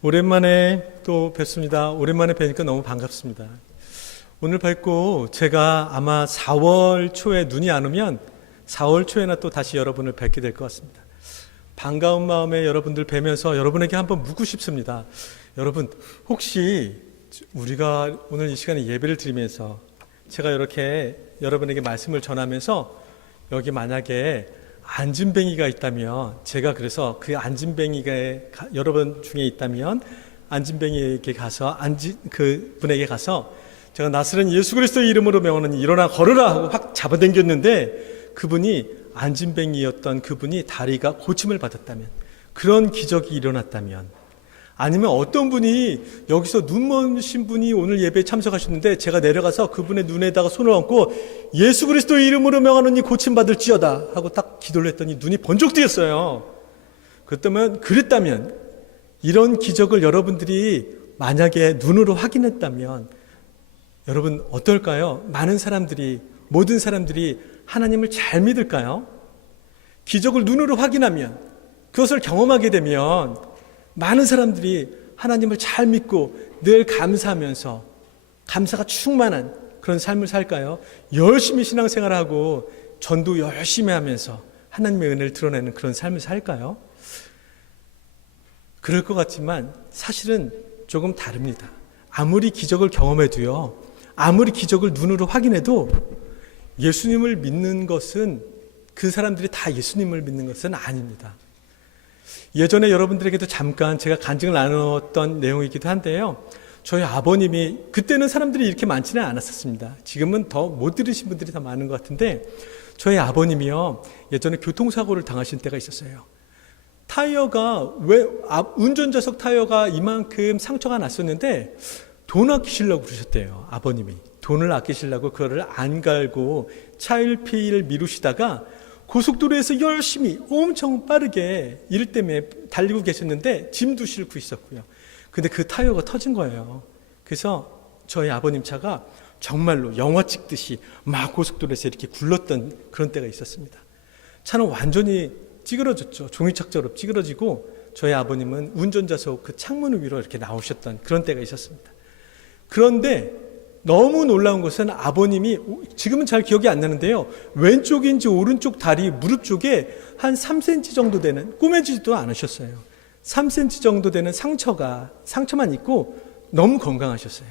오랜만에 또 뵙습니다. 오랜만에 뵈니까 너무 반갑습니다. 오늘 뵙고 제가 아마 4월 초에 눈이 안 오면 4월 초에나 또 다시 여러분을 뵙게 될 것 같습니다. 반가운 마음에 여러분들 뵈면서 여러분에게 한번 묻고 싶습니다. 여러분, 혹시 우리가 오늘 이 시간에 예배를 드리면서 제가 이렇게 여러분에게 말씀을 전하면서 여기 만약에 안진뱅이가 있다면, 제가 그래서 그 안진뱅이가 여러분 중에 있다면 안진뱅이에게 가서 그분에게 가서 제가 나사렛 예수 그리스도의 이름으로 명하노니 일어나 걸으라 하고 확 잡아당겼는데, 그분이 안진뱅이였던 그분이 다리가 고침을 받았다면, 그런 기적이 일어났다면, 아니면 어떤 분이 여기서 눈먼신 분이 오늘 예배에 참석하셨는데 제가 내려가서 그분의 눈에다가 손을 얹고 예수 그리스도의 이름으로 명하노니 고침받을지어다 하고 딱 기도를 했더니 눈이 번쩍 뜨였어요. 그랬다면 이런 기적을 여러분들이 만약에 눈으로 확인했다면 여러분 어떨까요? 모든 사람들이 하나님을 잘 믿을까요? 기적을 눈으로 확인하면, 그것을 경험하게 되면 많은 사람들이 하나님을 잘 믿고 늘 감사하면서 감사가 충만한 그런 삶을 살까요? 열심히 신앙생활하고 전도 열심히 하면서 하나님의 은혜를 드러내는 그런 삶을 살까요? 그럴 것 같지만 사실은 조금 다릅니다. 아무리 기적을 경험해도요, 아무리 기적을 눈으로 확인해도 예수님을 믿는 것은, 그 사람들이 다 예수님을 믿는 것은 아닙니다. 예전에 여러분들에게도 잠깐 제가 간증을 나눴던 내용이기도 한데요, 저희 아버님이, 그때는 사람들이 이렇게 많지는 않았었습니다. 지금은 더 못 들으신 분들이 더 많은 것 같은데, 저희 아버님이요, 예전에 교통사고를 당하신 때가 있었어요. 운전좌석 타이어가 이만큼 상처가 났었는데 돈 아끼시려고 그러셨대요. 아버님이 돈을 아끼시려고 그거를 안 갈고 차일피일 미루시다가 고속도로에서 열심히 엄청 빠르게 일 때문에 달리고 계셨는데 짐도 싣고 있었고요. 근데 그 타이어가 터진 거예요. 그래서 저희 아버님 차가 정말로 영화 찍듯이 막 고속도로에서 이렇게 굴렀던 그런 때가 있었습니다. 차는 완전히 찌그러졌죠. 종이책처럼 찌그러지고 저희 아버님은 운전좌석 그 창문 위로 이렇게 나오셨던 그런 때가 있었습니다. 그런데 너무 놀라운 것은 아버님이, 지금은 잘 기억이 안 나는데요, 왼쪽인지 오른쪽 다리 무릎 쪽에 한 3cm 정도 되는, 꼬매지도 않으셨어요. 3cm 정도 되는 상처만 있고 너무 건강하셨어요.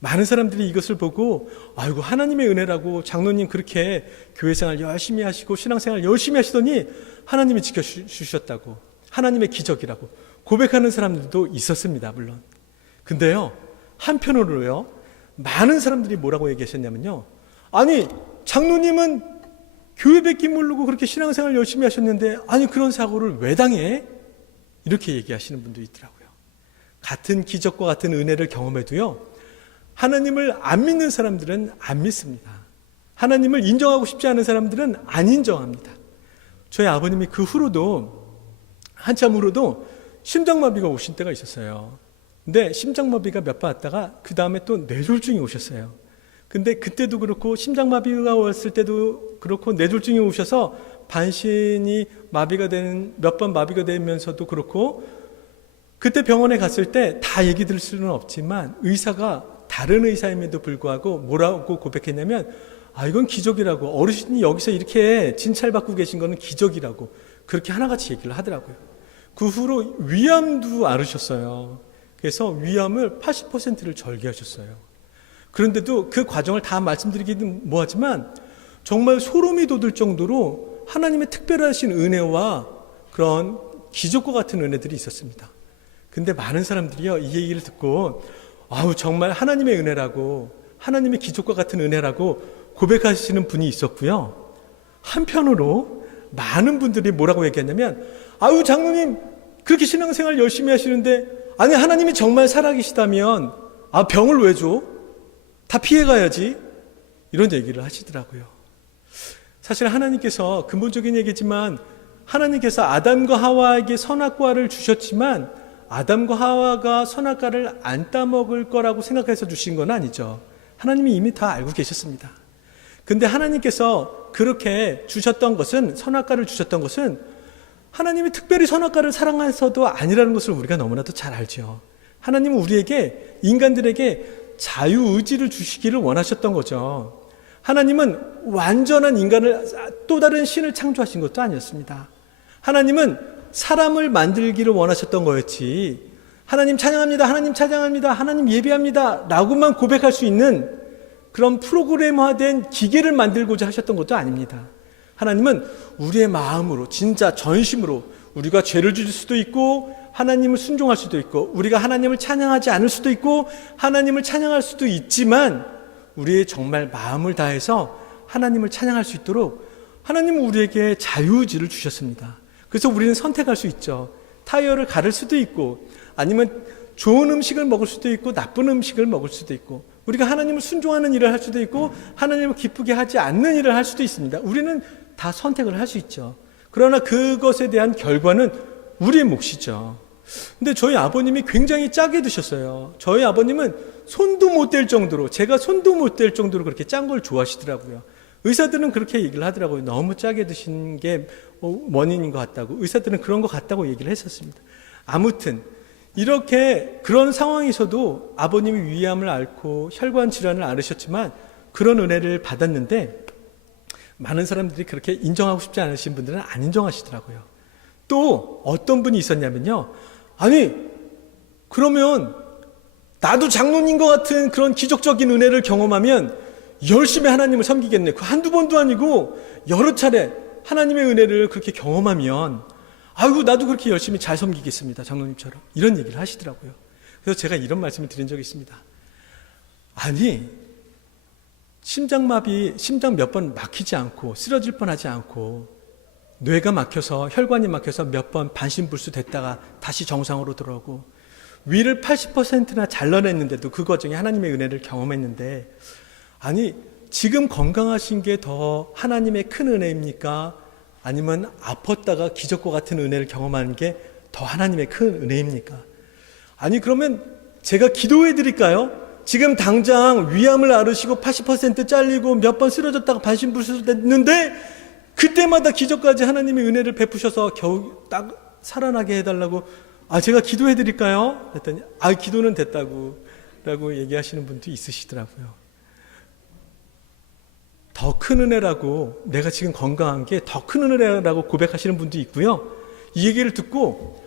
많은 사람들이 이것을 보고 아이고 하나님의 은혜라고, 장로님 그렇게 교회생활 열심히 하시고 신앙생활 열심히 하시더니 하나님이 지켜주셨다고, 하나님의 기적이라고 고백하는 사람들도 있었습니다. 물론. 근데요, 한편으로요, 많은 사람들이 뭐라고 얘기하셨냐면요, 아니 장로님은 교회밖에 모르고 그렇게 신앙생활 열심히 하셨는데 아니 그런 사고를 왜 당해? 이렇게 얘기하시는 분도 있더라고요. 같은 기적과 같은 은혜를 경험해도요, 하나님을 안 믿는 사람들은 안 믿습니다. 하나님을 인정하고 싶지 않은 사람들은 안 인정합니다. 저희 아버님이 그 후로도, 한참 후로도 심장마비가 오신 때가 있었어요. 근데 심장마비가 몇 번 왔다가 그 다음에 또 뇌졸중이 오셨어요. 근데 그때도 그렇고 심장마비가 왔을 때도 그렇고 뇌졸중이 오셔서 반신이 몇 번 마비가 되면서도 그렇고, 그때 병원에 갔을 때 다 얘기 들을 수는 없지만 의사가, 다른 의사임에도 불구하고 뭐라고 고백했냐면, 이건 기적이라고, 어르신이 여기서 이렇게 진찰받고 계신 거는 기적이라고 그렇게 하나같이 얘기를 하더라고요. 그 후로 위암도 앓으셨어요. 그래서 위암을 80%를 절개하셨어요. 그런데도 그 과정을 다 말씀드리기는 뭐하지만 정말 소름이 돋을 정도로 하나님의 특별하신 은혜와 그런 기적과 같은 은혜들이 있었습니다. 근데 많은 사람들이요, 이 얘기를 듣고 정말 하나님의 은혜라고, 하나님의 기적과 같은 은혜라고 고백하시는 분이 있었고요. 한편으로 많은 분들이 뭐라고 얘기했냐면, 장로님 그렇게 신앙생활 열심히 하시는데 아니 하나님이 정말 살아계시다면 병을 왜 줘? 다 피해가야지. 이런 얘기를 하시더라고요. 사실 하나님께서, 근본적인 얘기지만 하나님께서 아담과 하와에게 선악과를 주셨지만 아담과 하와가 선악과를 안 따먹을 거라고 생각해서 주신 건 아니죠. 하나님이 이미 다 알고 계셨습니다. 근데 하나님께서 그렇게 주셨던 것은, 선악과를 주셨던 것은 하나님이 특별히 선악과를 사랑해서도 아니라는 것을 우리가 너무나도 잘 알죠. 하나님은 우리에게, 인간들에게 자유의지를 주시기를 원하셨던 거죠. 하나님은 완전한 인간을, 또 다른 신을 창조하신 것도 아니었습니다. 하나님은 사람을 만들기를 원하셨던 거였지, 하나님 찬양합니다, 하나님 찬양합니다, 하나님 예배합니다 라고만 고백할 수 있는 그런 프로그램화된 기계를 만들고자 하셨던 것도 아닙니다. 하나님은 우리의 마음으로, 진짜 전심으로, 우리가 죄를 지을 수도 있고 하나님을 순종할 수도 있고, 우리가 하나님을 찬양하지 않을 수도 있고 하나님을 찬양할 수도 있지만, 우리의 정말 마음을 다해서 하나님을 찬양할 수 있도록 하나님은 우리에게 자유의지를 주셨습니다. 그래서 우리는 선택할 수 있죠. 타이어를 가를 수도 있고, 아니면 좋은 음식을 먹을 수도 있고 나쁜 음식을 먹을 수도 있고, 우리가 하나님을 순종하는 일을 할 수도 있고 하나님을 기쁘게 하지 않는 일을 할 수도 있습니다. 우리는 다 선택을 할 수 있죠. 그러나 그것에 대한 결과는 우리의 몫이죠. 근데 저희 아버님이 굉장히 짜게 드셨어요. 저희 아버님은 손도 못 댈 정도로, 제가 손도 못 댈 정도로 그렇게 짠 걸 좋아하시더라고요. 의사들은 그렇게 얘기를 하더라고요. 너무 짜게 드신 게 원인인 것 같다고. 의사들은 그런 것 같다고 얘기를 했었습니다. 아무튼 이렇게 그런 상황에서도 아버님이 위암을 앓고 혈관 질환을 앓으셨지만 그런 은혜를 받았는데, 많은 사람들이 그렇게 인정하고 싶지 않으신 분들은 안 인정하시더라고요. 또 어떤 분이 있었냐면요, 아니 그러면 나도 장로님 것 같은 그런 기적적인 은혜를 경험하면 열심히 하나님을 섬기겠네. 그 한두 번도 아니고 여러 차례 하나님의 은혜를 그렇게 경험하면, 아이고 나도 그렇게 열심히 잘 섬기겠습니다, 장로님처럼. 이런 얘기를 하시더라고요. 그래서 제가 이런 말씀을 드린 적이 있습니다. 아니, 심장마비, 심장 몇 번 막히지 않고 쓰러질 뻔하지 않고 뇌가 막혀서, 혈관이 막혀서 몇 번 반신불수 됐다가 다시 정상으로 돌아오고, 위를 80%나 잘라냈는데도 그 과정에 하나님의 은혜를 경험했는데, 아니 지금 건강하신 게 더 하나님의 큰 은혜입니까? 아니면 아팠다가 기적과 같은 은혜를 경험하는 게 더 하나님의 큰 은혜입니까? 아니 그러면 제가 기도해 드릴까요? 지금 당장 위암을 앓으시고 80% 잘리고 몇 번 쓰러졌다가 반신불수 됐는데 그때마다 기적까지 하나님의 은혜를 베푸셔서 겨우 딱 살아나게 해달라고, 제가 기도해 드릴까요? 그랬더니 기도는 됐다고 라고 얘기하시는 분도 있으시더라고요. 더 큰 은혜라고, 내가 지금 건강한 게 더 큰 은혜라고 고백하시는 분도 있고요. 이 얘기를 듣고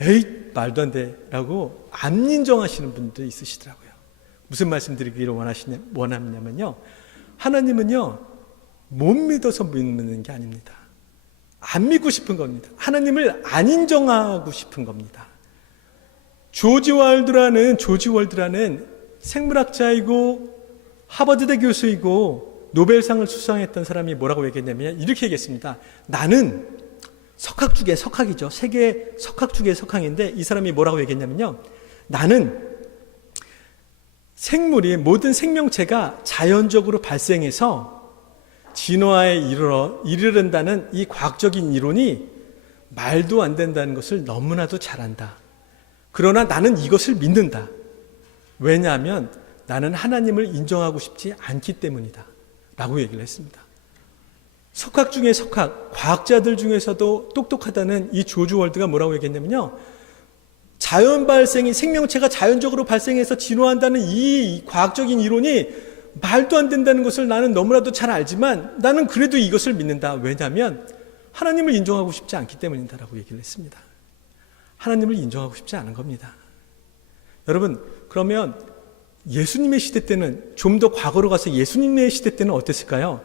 에이 말도 안 돼 라고 안 인정하시는 분도 있으시더라고요. 무슨 말씀 드리기를 원하냐면요, 하나님은요 못 믿어서 믿는 게 아닙니다. 안 믿고 싶은 겁니다. 하나님을 안 인정하고 싶은 겁니다. 조지 월드라는 생물학자이고 하버드대 교수이고 노벨상을 수상했던 사람이 뭐라고 얘기했냐면 이렇게 얘기했습니다. 나는 석학 중에 석학이죠. 세계 석학 중에 석학인데, 이 사람이 뭐라고 얘기했냐면요, 나는 생물이, 모든 생명체가 자연적으로 발생해서 진화에 이르른다는 이 과학적인 이론이 말도 안 된다는 것을 너무나도 잘 안다. 그러나 나는 이것을 믿는다. 왜냐하면 나는 하나님을 인정하고 싶지 않기 때문이다 라고 얘기를 했습니다. 석학 중에 석학, 과학자들 중에서도 똑똑하다는 이 조지 월드가 뭐라고 얘기했냐면요, 자연 발생이, 생명체가 자연적으로 발생해서 진화한다는 이 과학적인 이론이 말도 안 된다는 것을 나는 너무나도 잘 알지만 나는 그래도 이것을 믿는다. 왜냐하면 하나님을 인정하고 싶지 않기 때문이다 라고 얘기를 했습니다. 하나님을 인정하고 싶지 않은 겁니다. 여러분, 그러면 예수님의 시대 때는, 좀 더 과거로 가서 예수님의 시대 때는 어땠을까요?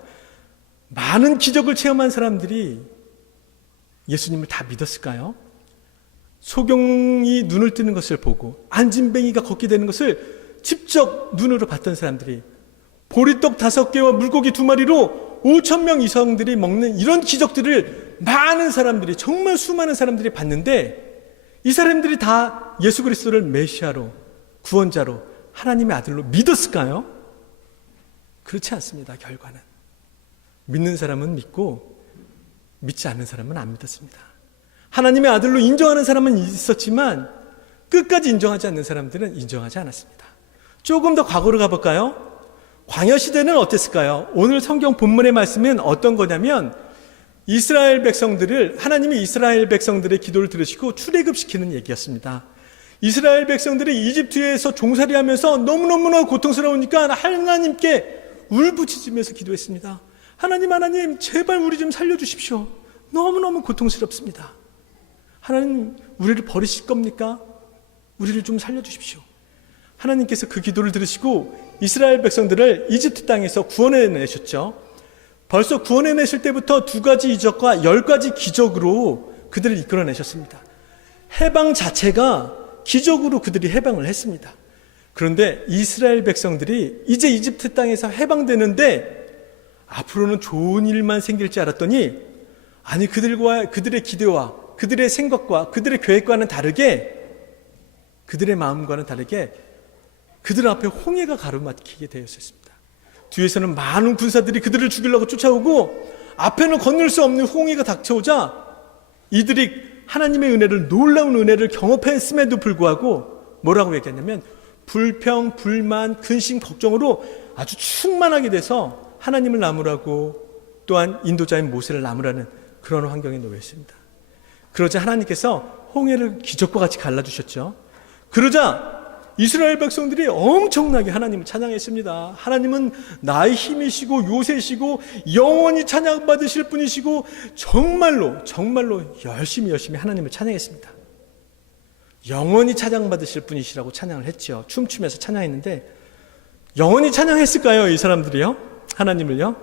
많은 기적을 체험한 사람들이 예수님을 다 믿었을까요? 소경이 눈을 뜨는 것을 보고 안진뱅이가 걷게 되는 것을 직접 눈으로 봤던 사람들이, 보리떡 5개와 물고기 2마리로 5,000명 이상들이 먹는 이런 기적들을 많은 사람들이, 정말 수많은 사람들이 봤는데, 이 사람들이 다 예수 그리스도를 메시아로, 구원자로, 하나님의 아들로 믿었을까요? 그렇지 않습니다. 결과는 믿는 사람은 믿고 믿지 않는 사람은 안 믿었습니다. 하나님의 아들로 인정하는 사람은 있었지만 끝까지 인정하지 않는 사람들은 인정하지 않았습니다. 조금 더 과거로 가볼까요? 광야 시대는 어땠을까요? 오늘 성경 본문의 말씀은 어떤 거냐면, 하나님이 이스라엘 백성들의 기도를 들으시고 출애굽시키는 얘기였습니다. 이스라엘 백성들이 이집트에서 종살이 하면서 너무너무나 고통스러우니까 하나님께 울부짖으면서 기도했습니다. 하나님, 제발 우리 좀 살려주십시오. 너무너무 고통스럽습니다. 하나님, 우리를 버리실 겁니까? 우리를 좀 살려주십시오. 하나님께서 그 기도를 들으시고 이스라엘 백성들을 이집트 땅에서 구원해내셨죠. 벌써 구원해내실 때부터 2가지 이적과 10가지 기적으로 그들을 이끌어내셨습니다. 해방 자체가 기적으로 그들이 해방을 했습니다. 그런데 이스라엘 백성들이 이제 이집트 땅에서 해방되는데 앞으로는 좋은 일만 생길 줄 알았더니, 아니, 그들의 기대와 그들의 생각과 그들의 계획과는 다르게, 그들의 마음과는 다르게 그들 앞에 홍해가 가로막히게 되었습니다. 뒤에서는 많은 군사들이 그들을 죽이려고 쫓아오고 앞에는 건널 수 없는 홍해가 닥쳐오자 이들이 하나님의 은혜를, 놀라운 은혜를 경험했음에도 불구하고 뭐라고 얘기했냐면 불평, 불만, 근심, 걱정으로 아주 충만하게 돼서 하나님을 나무라고 또한 인도자인 모세를 나무라는 그런 환경에 놓여 있습니다. 그러자 하나님께서 홍해를 기적과 같이 갈라주셨죠. 그러자 이스라엘 백성들이 엄청나게 하나님을 찬양했습니다. 하나님은 나의 힘이시고 요새시고 영원히 찬양받으실 분이시고 정말로 열심히 하나님을 찬양했습니다. 영원히 찬양받으실 분이시라고 찬양을 했죠. 춤추면서 찬양했는데 영원히 찬양했을까요? 이 사람들이요? 하나님을요?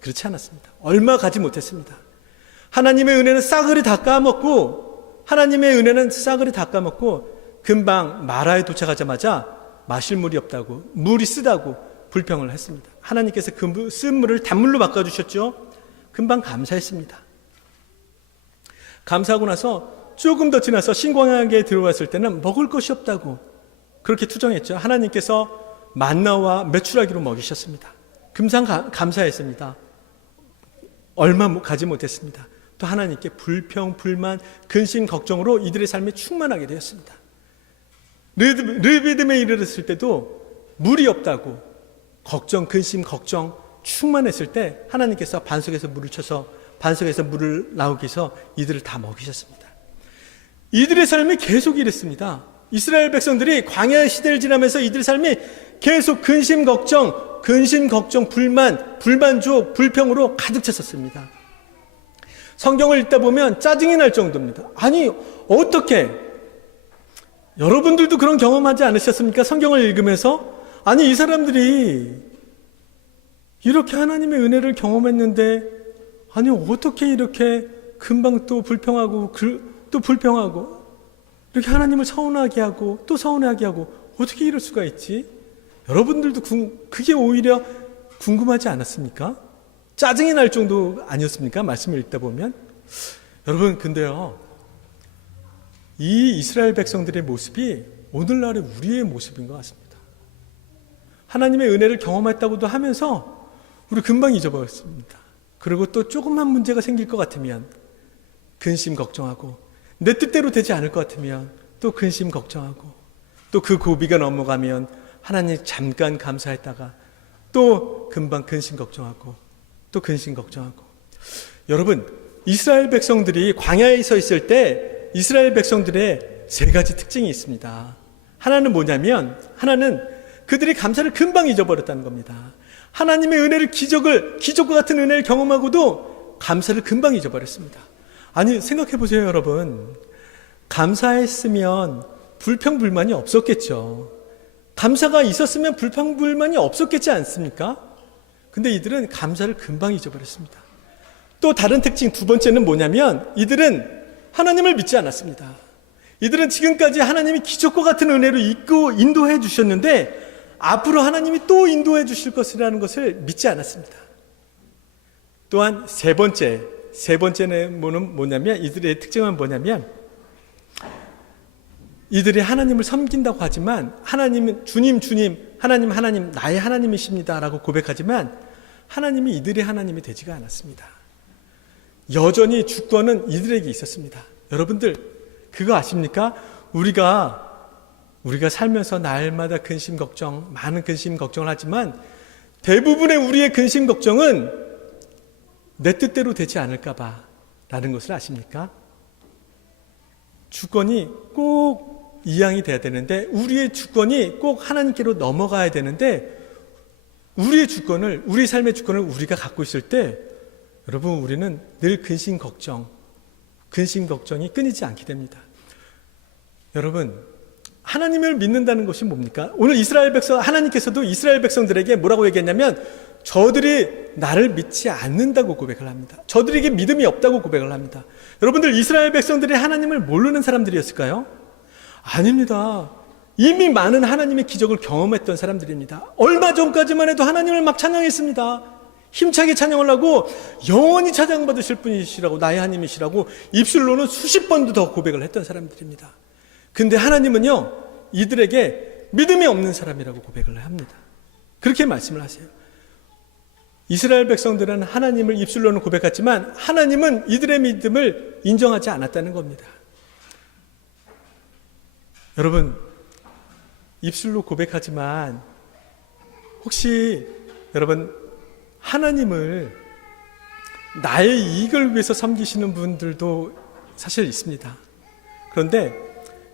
그렇지 않았습니다. 얼마 가지 못했습니다. 하나님의 은혜는 싸그리 다 까먹고 금방 마라에 도착하자마자 마실 물이 없다고, 물이 쓰다고 불평을 했습니다. 하나님께서 그 쓴 물을 단물로 바꿔주셨죠. 금방 감사했습니다. 감사하고 나서 조금 더 지나서 신광야에 들어왔을 때는 먹을 것이 없다고 그렇게 투정했죠. 하나님께서 만나와 메추라기로 먹이셨습니다. 금방 감사했습니다. 얼마 가지 못했습니다. 또 하나님께 불평, 불만, 근심, 걱정으로 이들의 삶이 충만하게 되었습니다. 르비딤에 이르렀을 때도 물이 없다고 걱정, 근심, 걱정 충만했을 때 하나님께서 반석에서 물을 쳐서 반석에서 물을 나오게 해서 이들을 다 먹이셨습니다. 이들의 삶이 계속 이랬습니다. 이스라엘 백성들이 광야의 시대를 지나면서 이들의 삶이 계속 근심, 걱정, 불만, 불만족, 불평으로 가득 찼었습니다. 성경을 읽다 보면 짜증이 날 정도입니다. 아니, 어떻게? 여러분들도 그런 경험하지 않으셨습니까? 성경을 읽으면서 아니, 이 사람들이 이렇게 하나님의 은혜를 경험했는데 아니, 어떻게 이렇게 금방 또 불평하고 이렇게 하나님을 서운하게 하고 또 서운하게 하고 어떻게 이럴 수가 있지? 여러분들도 그게 오히려 궁금하지 않았습니까? 짜증이 날 정도 아니었습니까? 말씀을 읽다 보면. 여러분, 근데요, 이 이스라엘 백성들의 모습이 오늘날의 우리의 모습인 것 같습니다. 하나님의 은혜를 경험했다고도 하면서 우리 금방 잊어버렸습니다. 그리고 또 조금만 문제가 생길 것 같으면 근심 걱정하고, 내 뜻대로 되지 않을 것 같으면 또 근심 걱정하고, 또 그 고비가 넘어가면 하나님 잠깐 감사했다가 또 금방 근심 걱정하고 또 근심 걱정하고. 여러분, 이스라엘 백성들이 광야에 서 있을 때 이스라엘 백성들의 3가지 특징이 있습니다. 하나는 뭐냐면, 하나는 그들이 감사를 금방 잊어버렸다는 겁니다. 하나님의 은혜를, 기적과 같은 은혜를 경험하고도 감사를 금방 잊어버렸습니다. 아니, 생각해 보세요, 여러분. 감사했으면 불평불만이 없었겠죠. 감사가 있었으면 불평불만이 없었겠지 않습니까? 근데 이들은 감사를 금방 잊어버렸습니다. 또 다른 특징 2번째는 뭐냐면, 이들은 하나님을 믿지 않았습니다. 이들은 지금까지 하나님이 기적과 같은 은혜로 인도해 주셨는데 앞으로 하나님이 또 인도해 주실 것이라는 것을 믿지 않았습니다. 또한 세 번째는 뭐냐면, 이들의 특징은 뭐냐면, 이들이 하나님을 섬긴다고 하지만 하나님은 주님, 하나님 나의 하나님이십니다 라고 고백하지만 하나님이 이들의 하나님이 되지가 않았습니다. 여전히 주권은 이들에게 있었습니다. 여러분들 그거 아십니까? 우리가 살면서 날마다 많은 근심 걱정을 하지만 대부분의 우리의 근심 걱정은 내 뜻대로 되지 않을까 봐, 라는 것을 아십니까? 주권이 꼭 이양이 돼야 되는데, 우리의 주권이 꼭 하나님께로 넘어가야 되는데, 우리의 주권을, 우리 삶의 주권을 우리가 갖고 있을 때, 여러분, 우리는 늘 근심 걱정이 끊이지 않게 됩니다. 여러분, 하나님을 믿는다는 것이 뭡니까? 오늘 하나님께서도 이스라엘 백성들에게 뭐라고 얘기했냐면, 저들이 나를 믿지 않는다고 고백을 합니다. 저들에게 믿음이 없다고 고백을 합니다. 여러분들, 이스라엘 백성들이 하나님을 모르는 사람들이었을까요? 아닙니다. 이미 많은 하나님의 기적을 경험했던 사람들입니다. 얼마 전까지만 해도 하나님을 막 찬양했습니다. 힘차게 찬양을 하고 영원히 찬양받으실 분이시라고, 나의 하나님이시라고 입술로는 수십 번도 더 고백을 했던 사람들입니다. 근데 하나님은요, 이들에게 믿음이 없는 사람이라고 고백을 합니다. 그렇게 말씀을 하세요. 이스라엘 백성들은 하나님을 입술로는 고백했지만 하나님은 이들의 믿음을 인정하지 않았다는 겁니다. 여러분, 입술로 고백하지만 혹시 여러분, 하나님을 나의 이익을 위해서 섬기시는 분들도 사실 있습니다. 그런데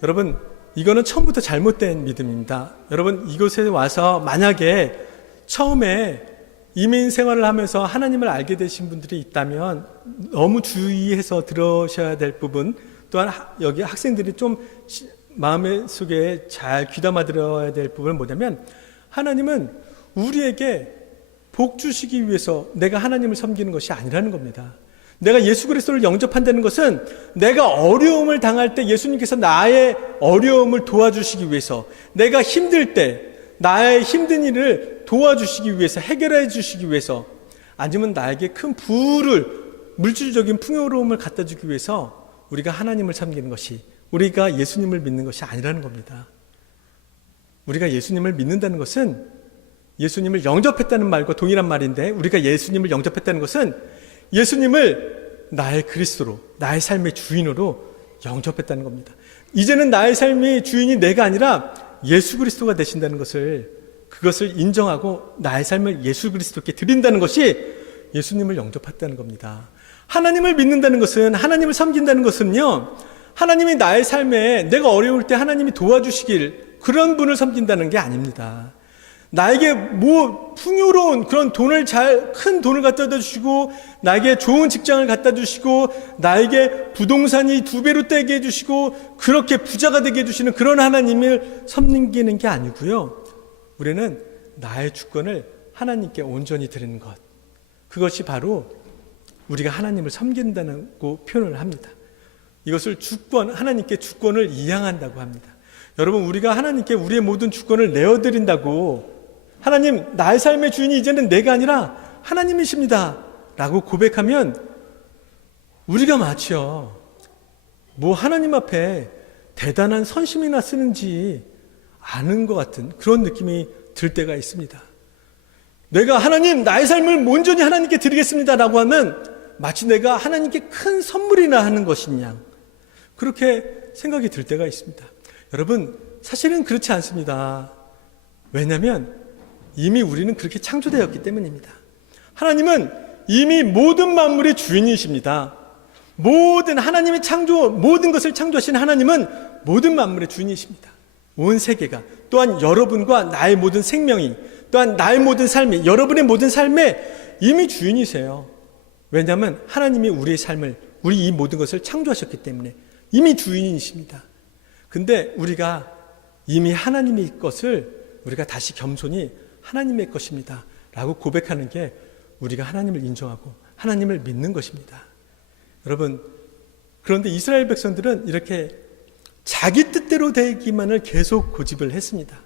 여러분, 이거는 처음부터 잘못된 믿음입니다. 여러분, 이곳에 와서 만약에 처음에 이민 생활을 하면서 하나님을 알게 되신 분들이 있다면 너무 주의해서 들으셔야 될 부분, 또한 여기 학생들이 좀 마음의 속에 잘 귀담아 들어야 될 부분은 뭐냐면, 하나님은 우리에게 복 주시기 위해서 내가 하나님을 섬기는 것이 아니라는 겁니다. 내가 예수 그리스도를 영접한다는 것은 내가 어려움을 당할 때 예수님께서 나의 어려움을 도와주시기 위해서, 내가 힘들 때 나의 힘든 일을 도와주시기 위해서, 해결해 주시기 위해서, 아니면 나에게 큰 부를, 물질적인 풍요로움을 갖다 주기 위해서 우리가 하나님을 섬기는 것이, 우리가 예수님을 믿는 것이 아니라는 겁니다. 우리가 예수님을 믿는다는 것은, 예수님을 영접했다는 말과 동일한 말인데, 우리가 예수님을 영접했다는 것은 예수님을 나의 그리스도로, 나의 삶의 주인으로 영접했다는 겁니다. 이제는 나의 삶의 주인이 내가 아니라 예수 그리스도가 되신다는 것을, 그것을 인정하고 나의 삶을 예수 그리스도께 드린다는 것이 예수님을 영접했다는 겁니다. 하나님을 믿는다는 것은, 하나님을 섬긴다는 것은요, 하나님이 나의 삶에 내가 어려울 때 하나님이 도와주시길, 그런 분을 섬긴다는 게 아닙니다. 나에게 풍요로운 그런 큰 돈을 갖다 주시고, 나에게 좋은 직장을 갖다 주시고, 나에게 부동산이 2배로 떼게 해주시고, 그렇게 부자가 되게 해주시는 그런 하나님을 섬기는 게 아니고요. 우리는 나의 주권을 하나님께 온전히 드리는 것, 그것이 바로 우리가 하나님을 섬긴다고 표현을 합니다. 이것을 하나님께 주권을 이양한다고 합니다. 여러분, 우리가 하나님께 우리의 모든 주권을 내어드린다고, 하나님, 나의 삶의 주인이 이제는 내가 아니라 하나님이십니다 라고 고백하면, 우리가 마치요, 하나님 앞에 대단한 선심이나 쓰는지 아는 것 같은 그런 느낌이 들 때가 있습니다. 내가 하나님, 나의 삶을 온전히 하나님께 드리겠습니다 라고 하면 마치 내가 하나님께 큰 선물이나 하는 것인 양, 그렇게 생각이 들 때가 있습니다. 여러분, 사실은 그렇지 않습니다. 왜냐하면 이미 우리는 그렇게 창조되었기 때문입니다. 하나님은 이미 모든 만물의 주인이십니다. 하나님의 모든 것을 창조하신 하나님은 모든 만물의 주인이십니다. 온 세계가, 또한 여러분과 나의 모든 생명이, 또한 나의 모든 삶이, 여러분의 모든 삶에 이미 주인이세요. 왜냐하면 하나님이 우리의 삶을, 우리 이 모든 것을 창조하셨기 때문에 이미 주인이십니다. 근데 우리가 이미 하나님의 것을 우리가 다시 겸손히 하나님의 것입니다 라고 고백하는 게 우리가 하나님을 인정하고 하나님을 믿는 것입니다. 여러분, 그런데 이스라엘 백성들은 이렇게 자기 뜻대로 되기만을 계속 고집을 했습니다.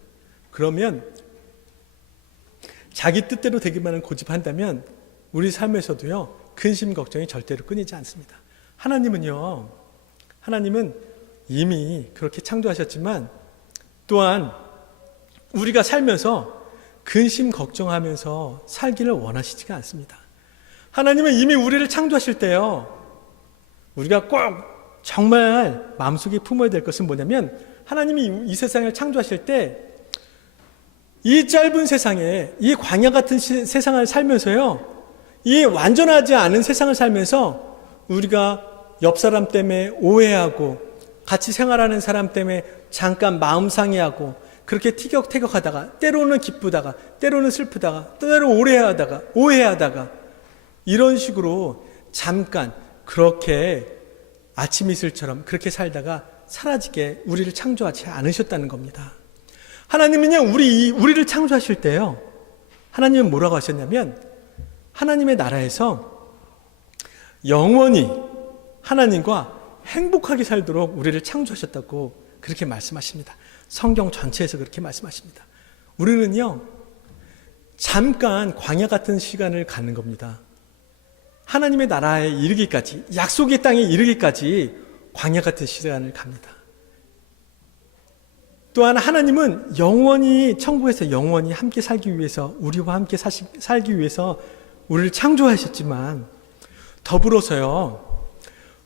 그러면 자기 뜻대로 되기만을 고집한다면 우리 삶에서도요, 근심 걱정이 절대로 끊이지 않습니다. 하나님은 이미 그렇게 창조하셨지만, 또한 우리가 살면서 근심 걱정하면서 살기를 원하시지가 않습니다. 하나님은 이미 우리를 창조하실 때요, 우리가 꼭 정말 마음속에 품어야 될 것은 뭐냐면, 하나님이 이 세상을 창조하실 때 이 짧은 세상에, 이 광야 같은 세상을 살면서요, 이 완전하지 않은 세상을 살면서 우리가 옆 사람 때문에 오해하고 같이 생활하는 사람 때문에 잠깐 마음 상해하고 그렇게 티격태격하다가 때로는 기쁘다가 때로는 슬프다가 때로 오해하다가 이런 식으로 잠깐 그렇게 아침 이슬처럼 그렇게 살다가 사라지게 우리를 창조하지 않으셨다는 겁니다. 하나님은요, 우리를 창조하실 때요, 하나님은 뭐라고 하셨냐면 하나님의 나라에서 영원히 하나님과 행복하게 살도록 우리를 창조하셨다고 그렇게 말씀하십니다. 성경 전체에서 그렇게 말씀하십니다. 우리는요, 잠깐 광야 같은 시간을 갖는 겁니다. 하나님의 나라에 이르기까지, 약속의 땅에 이르기까지 광야 같은 시간을 갑니다. 또한 하나님은 영원히 천국에서 영원히 함께 살기 위해서, 우리와 함께 살기 위해서 우리를 창조하셨지만 더불어서요,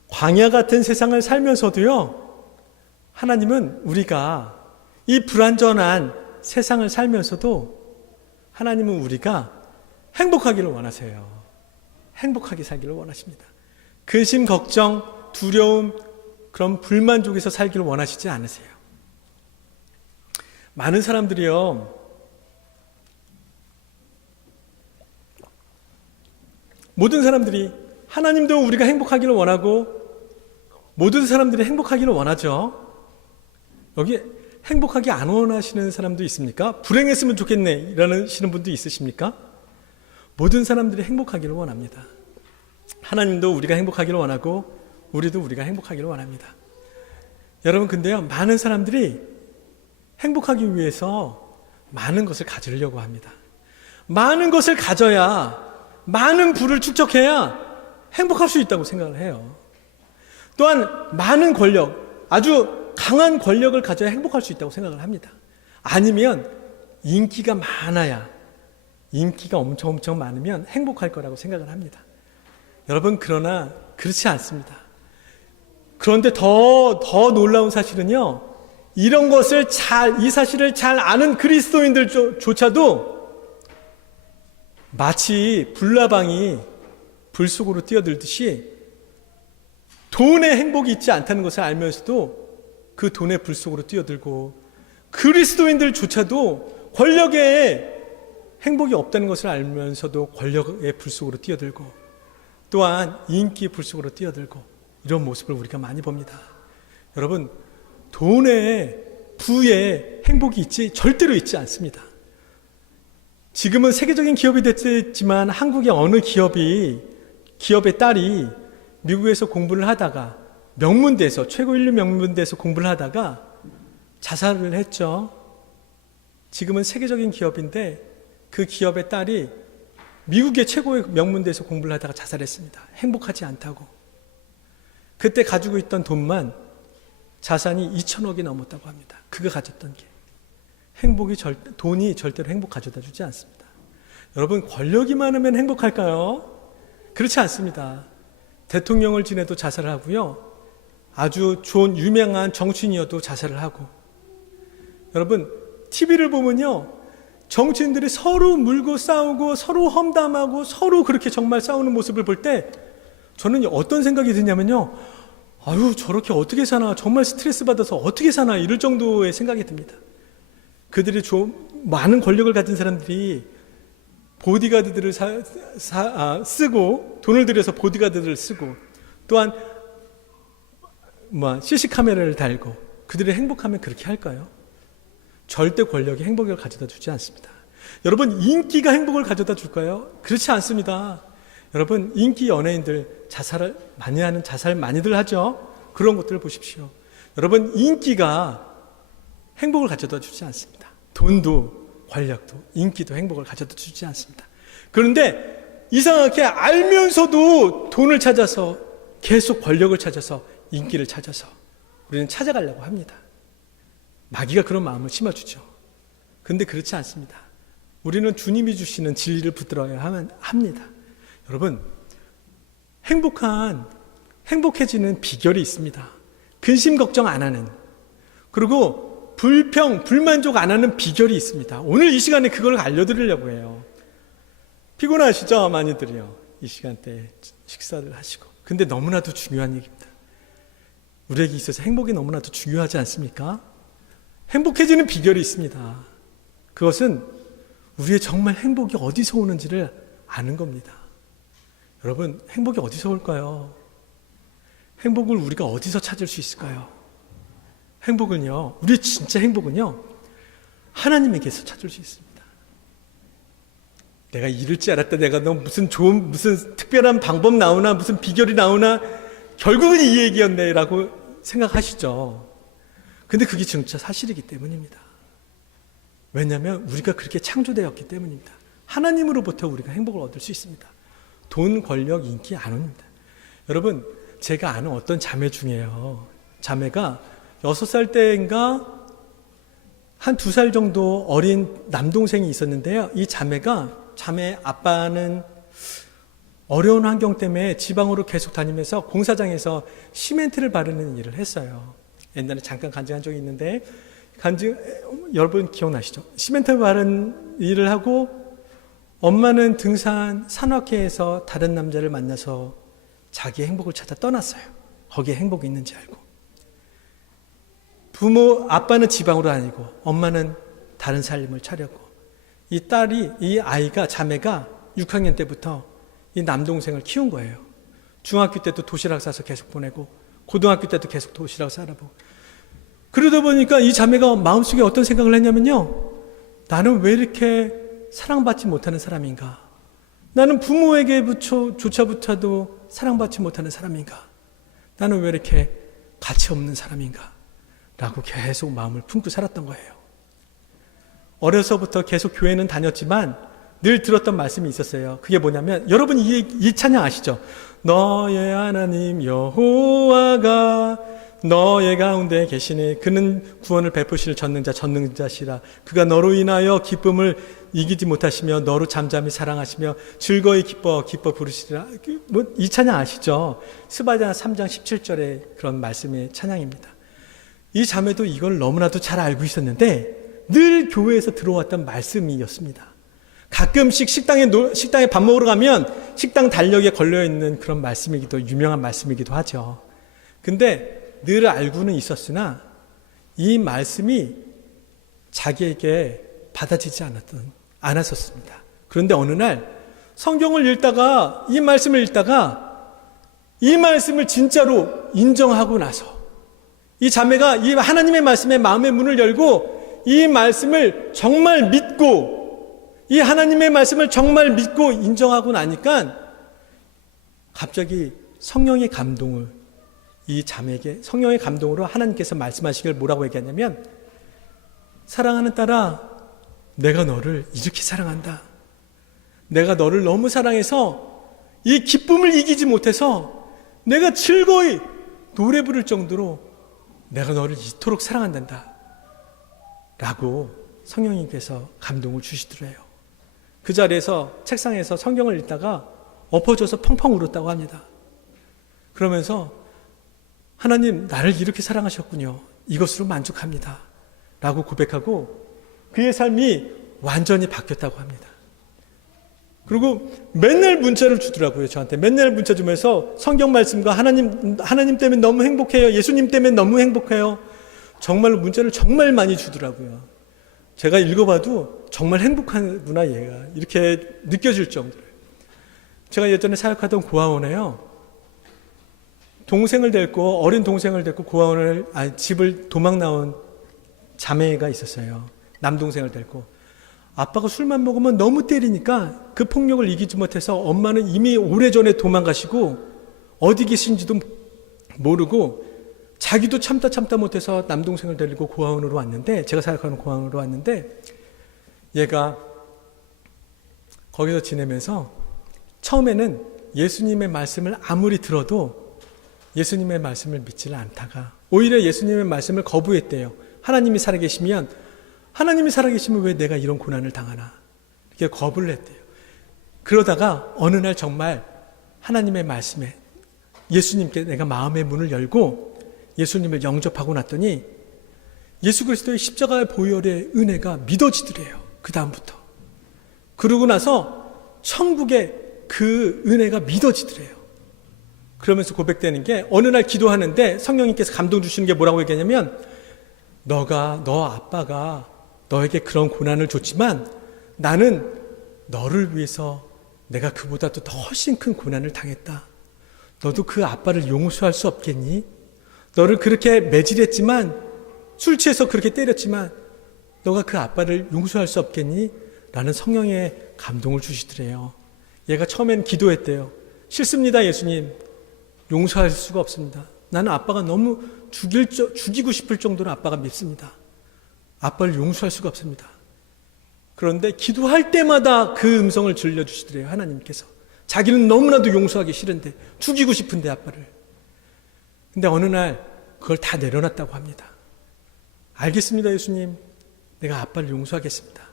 광야 같은 세상을 살면서도요, 하나님은 우리가 이 불완전한 세상을 살면서도 하나님은 우리가 행복하기를 원하세요. 행복하게 살기를 원하십니다. 근심, 걱정, 두려움, 그런 불만족에서 살기를 원하시지 않으세요. 많은 사람들이요, 모든 사람들이, 하나님도 우리가 행복하기를 원하고 모든 사람들이 행복하기를 원하죠. 여기 행복하게 안 원하시는 사람도 있습니까? 불행했으면 좋겠네 이러시는 분도 있으십니까? 모든 사람들이 행복하기를 원합니다. 하나님도 우리가 행복하기를 원하고 우리도 우리가 행복하기를 원합니다. 여러분, 근데요, 많은 사람들이 행복하기 위해서 많은 것을 가지려고 합니다. 많은 것을 가져야, 많은 부를 축적해야 행복할 수 있다고 생각을 해요. 또한 많은 권력, 아주 강한 권력을 가져야 행복할 수 있다고 생각을 합니다. 아니면 인기가 많아야, 인기가 엄청 많으면 행복할 거라고 생각을 합니다. 여러분, 그러나 그렇지 않습니다. 그런데 더 놀라운 사실은요, 이런 것을 이 사실을 잘 아는 그리스도인들조차도 마치 불나방이 불 속으로 뛰어들듯이 돈에 행복이 있지 않다는 것을 알면서도 그 돈의 불 속으로 뛰어들고, 그리스도인들조차도 권력에 행복이 없다는 것을 알면서도 권력의 불 속으로 뛰어들고, 또한 인기의 불 속으로 뛰어들고, 이런 모습을 우리가 많이 봅니다. 여러분, 돈에, 부에 행복이 절대로 있지 않습니다. 지금은 세계적인 기업이 됐지만 한국의 어느 기업의 딸이 미국에서 공부를 하다가 명문대에서, 최고 인류 명문대에서 공부를 하다가 자살을 했죠. 지금은 세계적인 기업인데 그 기업의 딸이 미국의 최고의 명문대에서 공부를 하다가 자살했습니다. 행복하지 않다고. 그때 가지고 있던 돈만, 자산이 2천억이 넘었다고 합니다. 그가 가졌던 게. 돈이 절대로 행복 가져다 주지 않습니다. 여러분, 권력이 많으면 행복할까요? 그렇지 않습니다. 대통령을 지내도 자살을 하고요, 아주 좋은 유명한 정치인이어도 자살을 하고, 여러분, TV를 보면요, 정치인들이 서로 물고 싸우고 서로 험담하고 서로 그렇게 정말 싸우는 모습을 볼 때 저는 어떤 생각이 드냐면요, 아유, 저렇게 어떻게 사나, 정말 스트레스 받아서 어떻게 사나, 이럴 정도의 생각이 듭니다. 그들이 많은 권력을 가진 사람들이 보디가드들을 쓰고, 돈을 들여서 보디가드들을 쓰고, 또한 CC 카메라를 달고, 그들이 행복하면 그렇게 할까요? 절대 권력이 행복을 가져다 주지 않습니다. 여러분, 인기가 행복을 가져다 줄까요? 그렇지 않습니다. 여러분, 인기 연예인들 자살을 많이 하는, 자살 많이들 하죠. 그런 것들을 보십시오. 여러분, 인기가 행복을 가져다 주지 않습니다. 돈도, 권력도, 인기도 행복을 가져다 주지 않습니다. 그런데 이상하게 알면서도 돈을 찾아서, 계속 권력을 찾아서, 인기를 찾아서 우리는 찾아가려고 합니다. 마귀가 그런 마음을 심어주죠. 그런데 그렇지 않습니다. 우리는 주님이 주시는 진리를 붙들어야 합니다. 여러분, 행복해지는 비결이 있습니다. 근심 걱정 안 하는, 그리고 불만족 안 하는 비결이 있습니다. 오늘 이 시간에 그걸 알려드리려고 해요. 피곤하시죠? 많이들이요. 이 시간대에 식사를 하시고. 근데 너무나도 중요한 얘기입니다. 우리에게 있어서 행복이 너무나도 중요하지 않습니까? 행복해지는 비결이 있습니다. 그것은 우리의 정말 행복이 어디서 오는지를 아는 겁니다. 여러분, 행복이 어디서 올까요? 행복을 우리가 어디서 찾을 수 있을까요? 행복은요, 우리의 진짜 행복은요, 하나님에게서 찾을 수 있습니다. 내가 이럴 줄 알았다. 내가 너 무슨 특별한 방법 나오나, 무슨 비결이 나오나, 결국은 이 얘기였네 라고 생각하시죠. 근데 그게 진짜 사실이기 때문입니다. 왜냐하면 우리가 그렇게 창조되었기 때문입니다. 하나님으로부터 우리가 행복을 얻을 수 있습니다. 돈, 권력, 인기 안 옵니다. 여러분, 제가 아는 어떤 자매 중에요, 자매가 6살 때인가 한 2살 정도 어린 남동생이 있었는데요. 이 자매 아빠는 어려운 환경 때문에 지방으로 계속 다니면서 공사장에서 시멘트를 바르는 일을 했어요. 옛날에 잠깐 간증한 적이 있는데, 여러분 기억나시죠? 시멘트 바르는 일을 하고 엄마는 등산 산악회에서 다른 남자를 만나서 자기의 행복을 찾아 떠났어요. 거기에 행복이 있는지 알고. 아빠는 지방으로 다니고 엄마는 다른 삶을 차렸고, 이 아이가, 자매가 6학년 때부터 이 남동생을 키운 거예요. 중학교 때도 도시락 싸서 계속 보내고, 고등학교 때도 계속 도시락 싸라보고. 그러다 보니까 이 자매가 마음속에 어떤 생각을 했냐면요, 나는 왜 이렇게 사랑받지 못하는 사람인가? 나는 부모에게조차도 사랑받지 못하는 사람인가? 나는 왜 이렇게 가치 없는 사람인가? 라고 계속 마음을 품고 살았던 거예요. 어려서부터 계속 교회는 다녔지만 늘 들었던 말씀이 있었어요. 그게 뭐냐면, 여러분 이 찬양 아시죠? 너의 하나님 여호와가 너의 가운데 계시니 그는 구원을 베푸실 전능자시라. 그가 너로 인하여 기쁨을 이기지 못하시며 너로 잠잠히 사랑하시며 즐거이 기뻐 부르시리라. 이 찬양 아시죠? 스바냐 3장 17절의 그런 말씀의 찬양입니다. 이 자매도 이걸 너무나도 잘 알고 있었는데 늘 교회에서 들어왔던 말씀이었습니다. 가끔씩 식당에 밥 먹으러 가면 식당 달력에 걸려있는 그런 말씀이기도, 유명한 말씀이기도 하죠. 근데 늘 알고는 있었으나 이 말씀이 자기에게 받아지지 않았었습니다. 그런데 어느 날 성경을 읽다가 이 말씀을 진짜로 인정하고 나서 이 자매가 이 하나님의 말씀에 마음의 문을 열고 이 말씀을 정말 믿고, 이 하나님의 말씀을 정말 믿고 인정하고 나니까 갑자기 성령의 감동을, 이 자매에게 성령의 감동으로 하나님께서 말씀하시길 뭐라고 얘기하냐면, 사랑하는 딸아, 내가 너를 이렇게 사랑한다. 내가 너를 너무 사랑해서 이 기쁨을 이기지 못해서 내가 즐거이 노래 부를 정도로 내가 너를 이토록 사랑한단다 라고 성령님께서 감동을 주시더래요. 그 자리에서 책상에서 성경을 읽다가 엎어져서 펑펑 울었다고 합니다. 그러면서 하나님, 나를 이렇게 사랑하셨군요. 이것으로 만족합니다 라고 고백하고 그의 삶이 완전히 바뀌었다고 합니다. 그리고 맨날 문자를 주더라고요. 저한테 맨날 문자 주면서 성경 말씀과 하나님 때문에 너무 행복해요, 예수님 때문에 너무 행복해요, 정말로 문자를 정말 많이 주더라고요. 제가 읽어봐도 정말 행복하구나 얘가, 이렇게 느껴질 정도로. 제가 예전에 사역하던 고아원에요, 어린 동생을 데리고 집을 도망 나온 자매가 있었어요. 남동생을 데리고. 아빠가 술만 먹으면 너무 때리니까 그 폭력을 이기지 못해서 엄마는 이미 오래전에 도망가시고 어디 계신지도 모르고 자기도 참다 못해서 남동생을 데리고 고아원으로 왔는데, 제가 생각하는 고아원으로 왔는데, 얘가 거기서 지내면서 처음에는 예수님의 말씀을 아무리 들어도 예수님의 말씀을 믿지를 않다가 오히려 예수님의 말씀을 거부했대요. 하나님이 살아계시면 왜 내가 이런 고난을 당하나, 이렇게 거부를 했대요. 그러다가 어느 날 정말 하나님의 말씀에 예수님께 내가 마음의 문을 열고 예수님을 영접하고 났더니 예수 그리스도의 십자가의 보혈의 은혜가 믿어지더래요. 그 다음부터. 그러고 나서 천국의 그 은혜가 믿어지더래요. 그러면서 고백되는 게 어느 날 기도하는데 성령님께서 감동 주시는 게 뭐라고 얘기하냐면 너 아빠가 너에게 그런 고난을 줬지만 나는 너를 위해서 내가 그보다도 더 훨씬 큰 고난을 당했다. 너도 그 아빠를 용서할 수 없겠니? 너를 그렇게 매질했지만 술 취해서 그렇게 때렸지만 너가 그 아빠를 용서할 수 없겠니? 라는 성령의 감동을 주시더래요. 얘가 처음엔 기도했대요. 싫습니다, 예수님. 용서할 수가 없습니다. 나는 아빠가 너무 죽이고 싶을 정도로 아빠가 밉습니다. 아빠를 용서할 수가 없습니다. 그런데 기도할 때마다 그 음성을 들려주시더래요, 하나님께서. 자기는 너무나도 용서하기 싫은데, 죽이고 싶은데 아빠를. 근데 어느 날 그걸 다 내려놨다고 합니다. 알겠습니다, 예수님. 내가 아빠를 용서하겠습니다.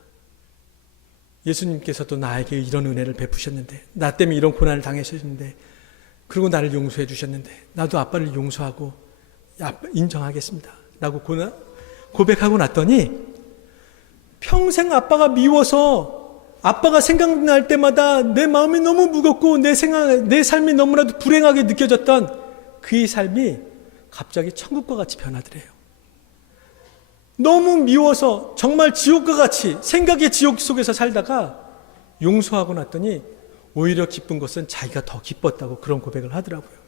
예수님께서도 나에게 이런 은혜를 베푸셨는데, 나 때문에 이런 고난을 당하셨는데, 그리고 나를 용서해 주셨는데 나도 아빠를 용서하고 인정하겠습니다 라고 고백하고 났더니 평생 아빠가 미워서 아빠가 생각날 때마다 내 마음이 너무 무겁고 내 삶이 너무나도 불행하게 느껴졌던 그의 삶이 갑자기 천국과 같이 변하더래요. 너무 미워서 정말 지옥과 같이 생각의 지옥 속에서 살다가 용서하고 났더니 오히려 기쁜 것은 자기가 더 기뻤다고 그런 고백을 하더라고요.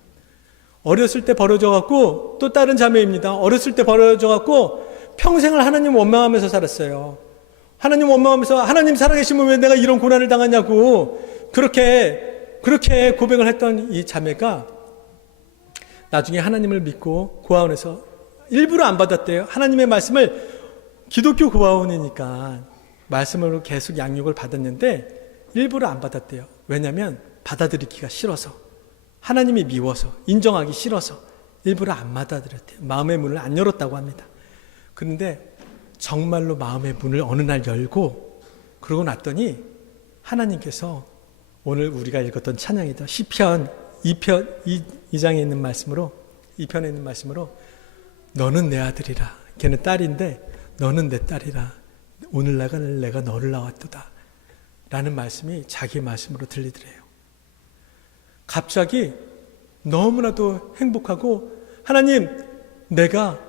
어렸을 때 벌어져갖고 또 다른 자매입니다. 어렸을 때 벌어져갖고 평생을 하나님 원망하면서 살았어요. 하나님 원망하면서 하나님 살아계시면 왜 내가 이런 고난을 당하냐고 그렇게 고백을 했던 이 자매가 나중에 하나님을 믿고 고아원에서 일부러 안 받았대요. 하나님의 말씀을 기독교 고아원이니까 말씀으로 계속 양육을 받았는데 일부러 안 받았대요. 왜냐하면 받아들이기가 싫어서 하나님이 미워서 인정하기 싫어서 일부러 안 받아들였대요. 마음의 문을 안 열었다고 합니다. 그런데 정말로 마음의 문을 어느 날 열고 그러고 났더니 하나님께서 오늘 우리가 읽었던 찬양이다. 시편 2장에 있는 말씀으로 2편에 있는 말씀으로 너는 내 아들이라 걔는 딸인데 너는 내 딸이라 오늘 내가 너를 낳았도다 라는 말씀이 자기의 말씀으로 들리더래요. 갑자기 너무나도 행복하고 하나님 내가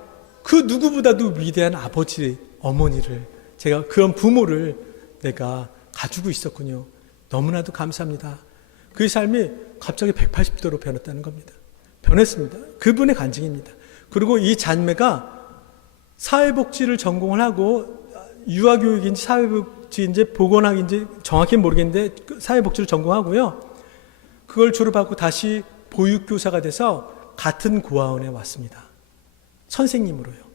그 누구보다도 위대한 아버지 어머니를 제가 그런 부모를 내가 가지고 있었군요. 너무나도 감사합니다. 그 삶이 갑자기 180도로 변했다는 겁니다. 변했습니다. 그분의 간증입니다. 그리고 이 자매가 사회복지를 전공을 하고 유아교육인지 사회복지인지 보건학인지 정확히 모르겠는데 사회복지를 전공하고요. 그걸 졸업하고 다시 보육교사가 돼서 같은 고아원에 왔습니다. 선생님으로요.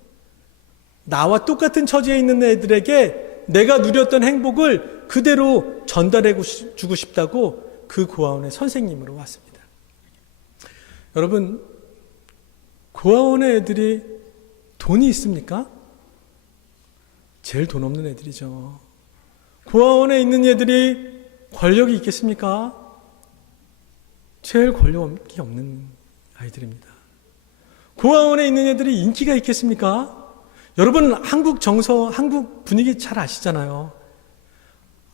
나와 똑같은 처지에 있는 애들에게 내가 누렸던 행복을 그대로 전달해 주고 싶다고 그 고아원의 선생님으로 왔습니다. 여러분, 고아원의 애들이 돈이 있습니까? 제일 돈 없는 애들이죠. 고아원에 있는 애들이 권력이 있겠습니까? 제일 권력이 없는 아이들입니다. 고아원에 있는 애들이 인기가 있겠습니까? 여러분 한국 분위기 잘 아시잖아요.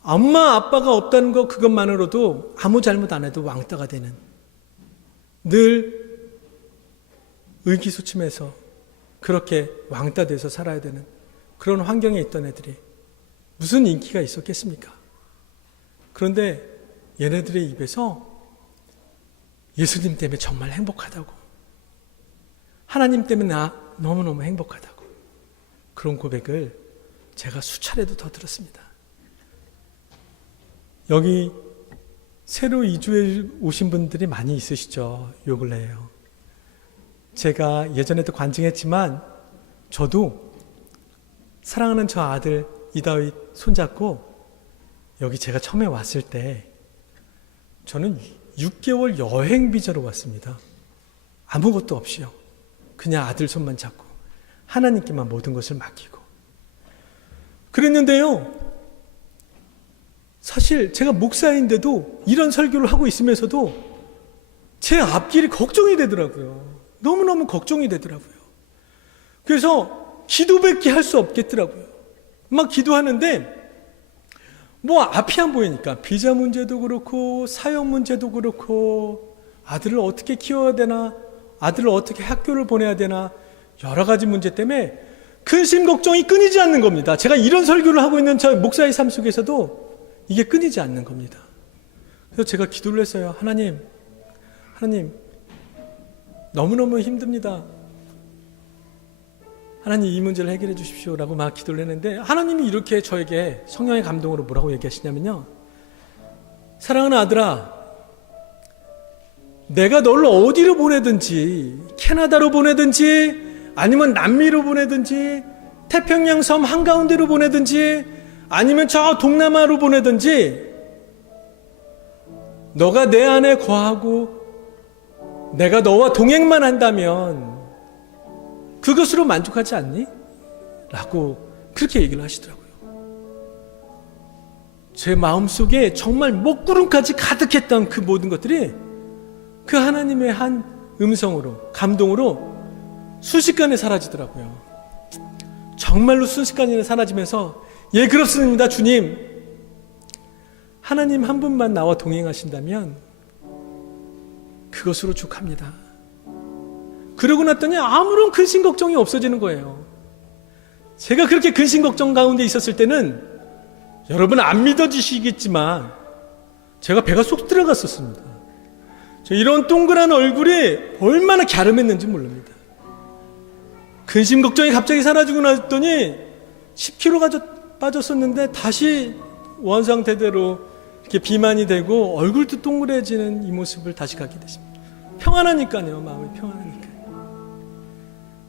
엄마 아빠가 없다는 거 그것만으로도 아무 잘못 안 해도 왕따가 되는, 늘 의기소침해서 그렇게 왕따 돼서 살아야 되는 그런 환경에 있던 애들이 무슨 인기가 있었겠습니까? 그런데 얘네들의 입에서 예수님 때문에 정말 행복하다고, 하나님 때문에 나 너무너무 행복하다고, 그런 고백을 제가 수차례도 더 들었습니다. 여기 새로 이주해 오신 분들이 많이 있으시죠? 요 근래에요. 제가 예전에도 관증했지만 저도 사랑하는 저 아들 이다윗 손잡고 여기 제가 처음에 왔을 때 저는 6개월 여행 비자로 왔습니다. 아무것도 없이요. 그냥 아들 손만 잡고 하나님께만 모든 것을 맡기고 그랬는데요. 사실 제가 목사인데도 이런 설교를 하고 있으면서도 제 앞길이 걱정이 되더라고요. 너무너무 걱정이 되더라고요. 그래서 기도밖에 할 수 없겠더라고요. 막 기도하는데 뭐 앞이 안 보이니까 비자 문제도 그렇고 사역 문제도 그렇고 아들을 어떻게 키워야 되나, 아들을 어떻게 학교를 보내야 되나, 여러 가지 문제 때문에 근심 걱정이 끊이지 않는 겁니다. 제가 이런 설교를 하고 있는 저 목사의 삶 속에서도 이게 끊이지 않는 겁니다. 그래서 제가 기도를 했어요. 하나님, 너무너무 힘듭니다. 하나님, 이 문제를 해결해 주십시오 라고 막 기도를 했는데, 하나님이 이렇게 저에게 성령의 감동으로 뭐라고 얘기하시냐면요, 사랑하는 아들아, 내가 너를 어디로 보내든지, 캐나다로 보내든지, 아니면 남미로 보내든지, 태평양 섬 한가운데로 보내든지, 아니면 저 동남아로 보내든지, 너가 내 안에 거하고 내가 너와 동행만 한다면 그것으로 만족하지 않니? 라고 그렇게 얘기를 하시더라고요. 제 마음속에 정말 먹구름까지 가득했던 그 모든 것들이 그 하나님의 한 음성으로, 감동으로 순식간에 사라지더라고요. 정말로 순식간에 사라지면서, 예, 그렇습니다, 주님. 하나님 한 분만 나와 동행하신다면 그것으로 족합니다. 그러고 났더니 아무런 근심 걱정이 없어지는 거예요. 제가 그렇게 근심 걱정 가운데 있었을 때는 여러분 안 믿어지시겠지만 제가 배가 쏙 들어갔었습니다. 이런 동그란 얼굴이 얼마나 갸름했는지 모릅니다. 근심 걱정이 갑자기 사라지고 났더니 10kg가 빠졌었는데 다시 원상태대로 이렇게 비만이 되고 얼굴도 동그래지는 이 모습을 다시 갖게 되십니다. 평안하니까요. 마음이 평안하니까요.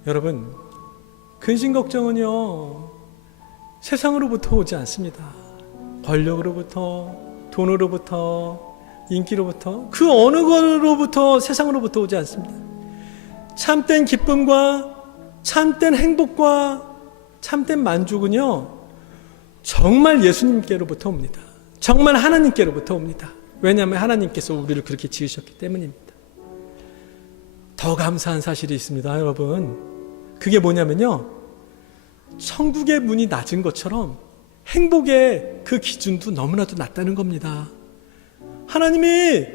여러분, 근심 걱정은요, 세상으로부터 오지 않습니다. 권력으로부터, 돈으로부터, 인기로부터, 그 어느 것으로부터, 세상으로부터 오지 않습니다. 참된 기쁨과 참된 행복과 참된 만족은요, 정말 예수님께로부터 옵니다. 정말 하나님께로부터 옵니다. 왜냐하면 하나님께서 우리를 그렇게 지으셨기 때문입니다. 더 감사한 사실이 있습니다, 여러분. 그게 뭐냐면요, 천국의 문이 낮은 것처럼 행복의 그 기준도 너무나도 낮다는 겁니다. 하나님이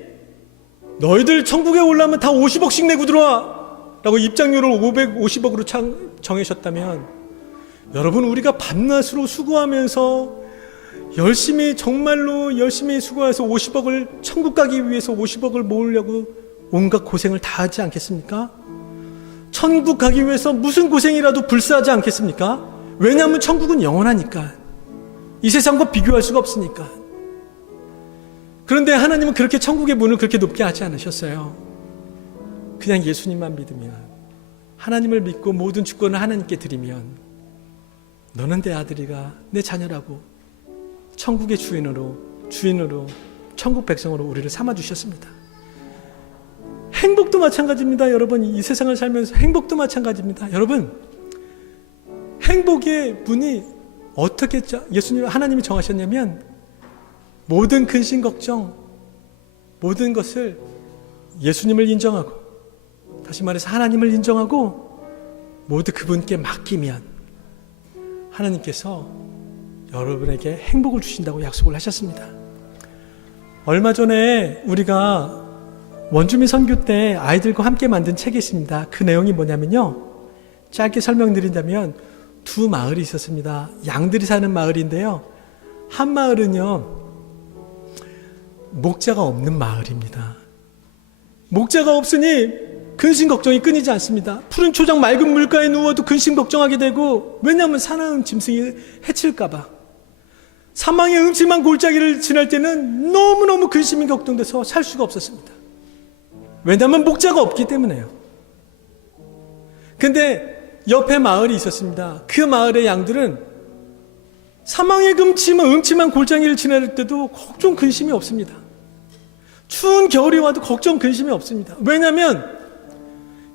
너희들 천국에 올라오면 다 50억씩 내고 들어와 라고 입장료를 550억으로 정하셨다면, 여러분, 우리가 밤낮으로 수고하면서 열심히, 정말로 열심히 수고해서 50억을, 천국 가기 위해서 50억을 모으려고 온갖 고생을 다 하지 않겠습니까? 천국 가기 위해서 무슨 고생이라도 불사하지 않겠습니까? 왜냐하면 천국은 영원하니까, 이 세상과 비교할 수가 없으니까. 그런데 하나님은 그렇게 천국의 문을 그렇게 높게 하지 않으셨어요. 그냥 예수님만 믿으면, 하나님을 믿고 모든 주권을 하나님께 드리면 너는 내 아들이가, 내 자녀라고 천국의 주인으로 천국 백성으로 우리를 삼아주셨습니다. 행복도 마찬가지입니다. 여러분, 이 세상을 살면서 행복도 마찬가지입니다. 여러분, 행복의 문이 어떻게 예수님, 하나님이 정하셨냐면, 모든 근심 걱정, 모든 것을 예수님을 인정하고, 다시 말해서 하나님을 인정하고 모두 그분께 맡기면 하나님께서 여러분에게 행복을 주신다고 약속을 하셨습니다. 얼마 전에 우리가 원주민 선교 때 아이들과 함께 만든 책이 있습니다. 그 내용이 뭐냐면요, 짧게 설명드린다면 두 마을이 있었습니다. 양들이 사는 마을인데요, 한 마을은요, 목자가 없는 마을입니다. 목자가 없으니 근심 걱정이 끊이지 않습니다. 푸른 초장 맑은 물가에 누워도 근심 걱정하게 되고, 왜냐하면 사나운 짐승이 해칠까봐. 사망의 음침한 골짜기를 지날 때는 너무너무 근심이 걱정돼서 살 수가 없었습니다. 왜냐하면 목자가 없기 때문에요. 근데 옆에 마을이 있었습니다. 그 마을의 양들은 사망의 음침한 골짜기를 지날 때도 걱정 근심이 없습니다. 추운 겨울이 와도 걱정 근심이 없습니다. 왜냐하면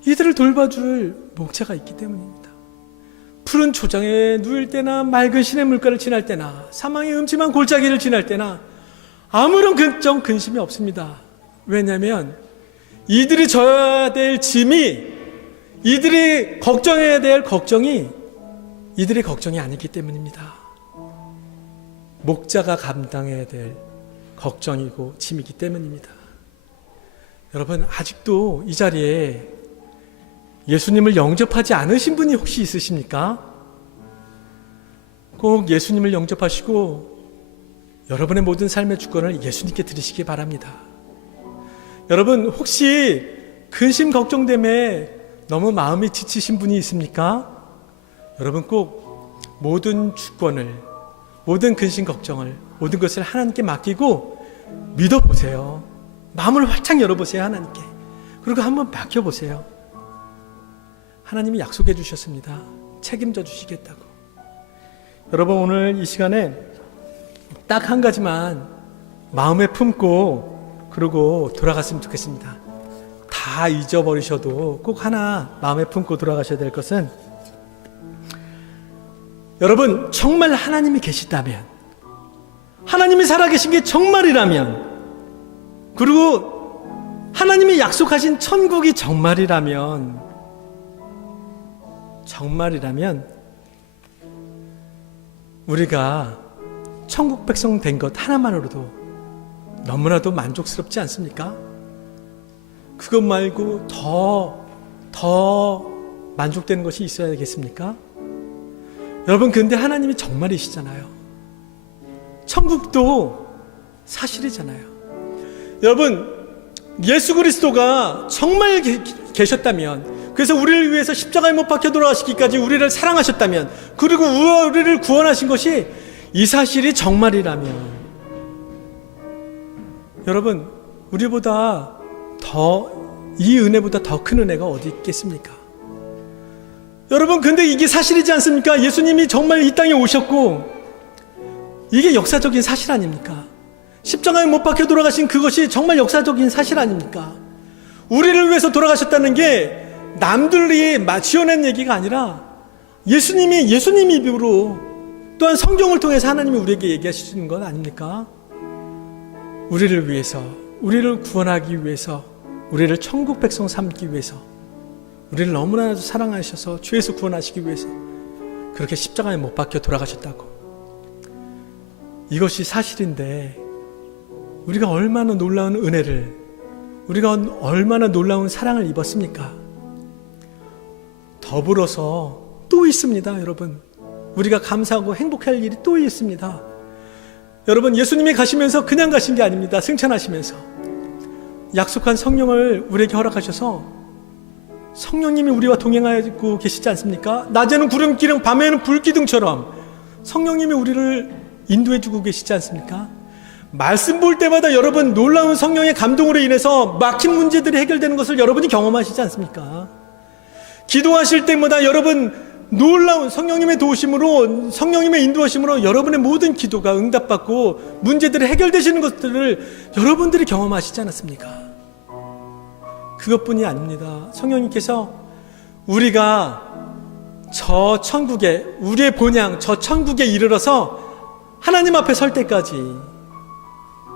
이들을 돌봐줄 목자가 있기 때문입니다. 푸른 초장에 누울 때나 맑은 시냇물가를 지날 때나 사망의 음침한 골짜기를 지날 때나 아무런 걱정 근심이 없습니다. 왜냐하면 이들이 져야 될 짐이, 이들이 걱정해야 될 걱정이 이들의 걱정이 아니기 때문입니다. 목자가 감당해야 될 걱정이고 짐이기 때문입니다. 여러분, 아직도 이 자리에 예수님을 영접하지 않으신 분이 혹시 있으십니까? 꼭 예수님을 영접하시고 여러분의 모든 삶의 주권을 예수님께 드리시기 바랍니다. 여러분, 혹시 근심 걱정 때문에 너무 마음이 지치신 분이 있습니까? 여러분, 꼭 모든 주권을, 모든 근심 걱정을, 모든 것을 하나님께 맡기고 믿어보세요. 마음을 활짝 열어보세요. 하나님께. 그리고 한번 맡겨보세요. 하나님이 약속해 주셨습니다. 책임져 주시겠다고. 여러분, 오늘 이 시간에 딱 한 가지만 마음에 품고 그러고 돌아갔으면 좋겠습니다. 다 잊어버리셔도 꼭 하나 마음에 품고 돌아가셔야 될 것은, 여러분, 정말 하나님이 계시다면, 하나님이 살아계신 게 정말이라면, 그리고 하나님이 약속하신 천국이 정말이라면 우리가 천국 백성 된 것 하나만으로도 너무나도 만족스럽지 않습니까? 그것 말고 더 만족되는 것이 있어야 되겠습니까? 여러분, 근데 하나님이 정말이시잖아요. 천국도 사실이잖아요. 여러분, 예수 그리스도가 정말 계셨다면, 그래서 우리를 위해서 십자가에 못 박혀 돌아가시기까지 우리를 사랑하셨다면, 그리고 우리를 구원하신 것이 이 사실이 정말이라면, 여러분, 우리보다 이 은혜보다 더 큰 은혜가 어디 있겠습니까? 여러분, 근데 이게 사실이지 않습니까? 예수님이 정말 이 땅에 오셨고, 이게 역사적인 사실 아닙니까? 십자가에 못 박혀 돌아가신 그것이 정말 역사적인 사실 아닙니까? 우리를 위해서 돌아가셨다는 게 남들이 지어낸 얘기가 아니라 예수님이 입으로, 또한 성경을 통해서 하나님이 우리에게 얘기하시는 건 아닙니까? 우리를 위해서, 우리를 구원하기 위해서, 우리를 천국 백성 삼기 위해서, 우리를 너무나도 사랑하셔서 죄에서 구원하시기 위해서 그렇게 십자가에 못 박혀 돌아가셨다고. 이것이 사실인데 우리가 얼마나 놀라운 은혜를, 우리가 얼마나 놀라운 사랑을 입었습니까? 더불어서 또 있습니다. 여러분, 우리가 감사하고 행복할 일이 또 있습니다. 여러분, 예수님이 가시면서 그냥 가신 게 아닙니다. 승천하시면서 약속한 성령을 우리에게 허락하셔서 성령님이 우리와 동행하고 계시지 않습니까? 낮에는 구름기둥, 밤에는 불기둥처럼 성령님이 우리를 인도해주고 계시지 않습니까? 말씀 볼 때마다 여러분, 놀라운 성령의 감동으로 인해서 막힌 문제들이 해결되는 것을 여러분이 경험하시지 않습니까? 기도하실 때마다 여러분, 놀라운 성령님의 도우심으로, 성령님의 인도하심으로 여러분의 모든 기도가 응답받고 문제들이 해결되시는 것들을 여러분들이 경험하시지 않았습니까? 그것뿐이 아닙니다. 성령님께서 우리가 저 천국에, 우리의 본향 저 천국에 이르러서 하나님 앞에 설 때까지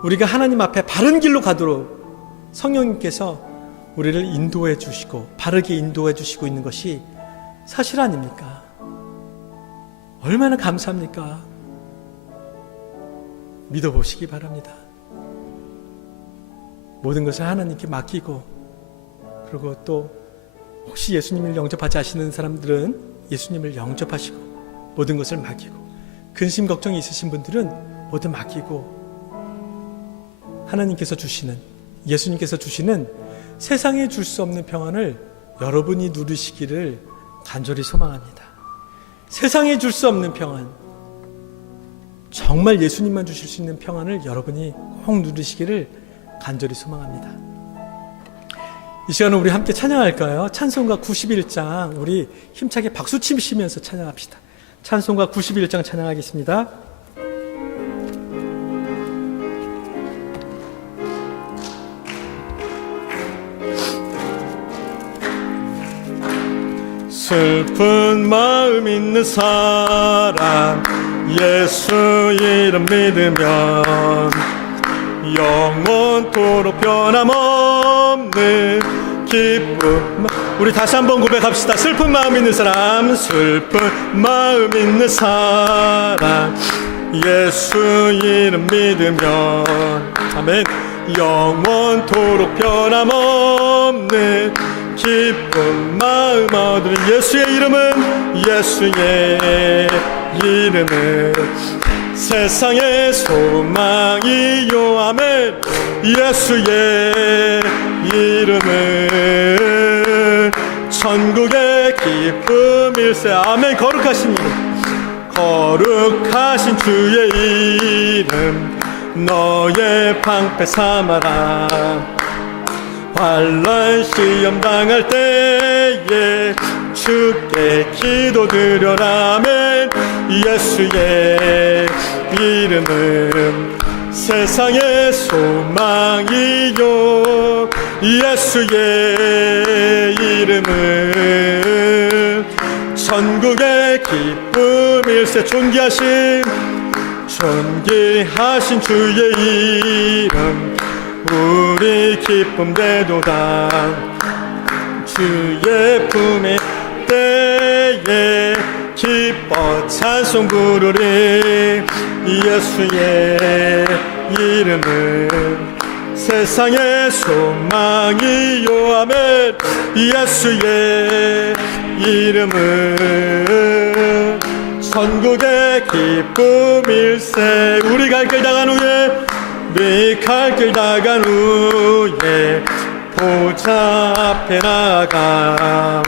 우리가 하나님 앞에 바른 길로 가도록 성령님께서 우리를 인도해 주시고 바르게 인도해 주시고 있는 것이 사실 아닙니까? 얼마나 감사합니까? 믿어보시기 바랍니다. 모든 것을 하나님께 맡기고, 그리고 또 혹시 예수님을 영접하지 않으시는 사람들은 예수님을 영접하시고 모든 것을 맡기고, 근심 걱정이 있으신 분들은 모두 맡기고, 하나님께서 주시는, 예수님께서 주시는 세상에 줄 수 없는 평안을 여러분이 누리시기를 간절히 소망합니다. 세상에 줄 수 없는 평안, 정말 예수님만 주실 수 있는 평안을 여러분이 꼭 누리시기를 간절히 소망합니다. 이 시간은 우리 함께 찬양할까요? 찬송가 91장 우리 힘차게 박수 치시면서 찬양합시다. 찬송가 91장 찬양하겠습니다. 슬픈 마음 있는 사람 예수 이름 믿으면 영원토록 변함없는 기쁨. 우리 다시 한번 고백합시다. 슬픈 마음 있는 사람, 슬픈 마음 있는 사람 예수 이름 믿으면, 아멘. 영원토록 변함없는 기쁜 마음 얻으리. 예수의 이름은 세상의 소망이요. 아멘. 예수의 이름은 천국의 기쁨일세. 아멘. 거룩하신 주의 이름 너의 방패 삼아라. 환난 시험 당할 때에 주께 기도드려라. 아멘. 예수의 이름은 세상의 소망이요. 예수의 이름은 천국의 기쁨일세. 존귀하신 주의 이름 우리 기쁨 되도다. 주의 품에 때에 기뻐 찬송 부르리. 예수의 이름은 세상의 소망이요. 아멘. 예수의 이름은 천국의 기쁨일세. 우리 갈 길 다간 후에 보좌 앞에 나가